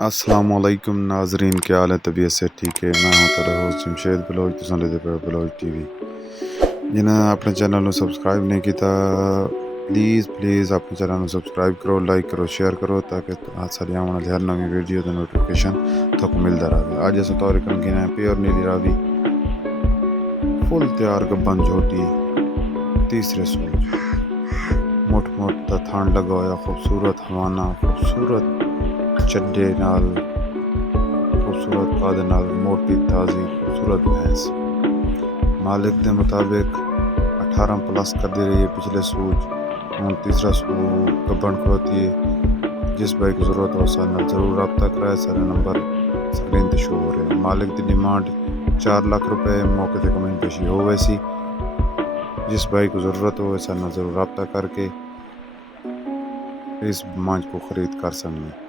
अस्सलामुअलैकुम नाजरीन, क्या हाल है? तबीयत से ठीक है? मैं हूं तेरा होस्ट जमशेद बलोच, तुम देखते पे बलोच टीवी। जिन्हें अपने चैनल को सब्सक्राइब नहीं किया, प्लीज़ प्लीज़ अपने चैनल को सब्सक्राइब करो, लाइक करो, शेयर करो, ताकि सारी आने वाली हर नवी वीडियो का नोटिफिकेशन तक मिलता रहे। आज ऐसा तौर पर प्योर नीली रावी फुल तैयार गब्बन झोटी तीसरे सूरज मोट मोट थान लगा होया, खूबसूरत हवाना, खूबसूरत चड्डे नाल, खूबसूरत काद नाल, मोटी ताज़ी खूबसूरत भैंस। मालिक के मुताबिक 18 प्लस कर दे रही है पिछले सूज, हूँ तीसरा सूज गब्बन खड़ोती है। जिस भाई को ज़रूरत हो सारे नाल जरूर रब्ता कराए। सारे नंबर स्क्रीन पर शो हो रहे हैं। मालिक की डिमांड 4 लाख रुपए, मौके पर कमी पेशी हो वैसी। जिस भाई को ज़रूरत हो सारे नाल जरूर रब्ता करके इस मांझ को खरीद कर सकते हैं।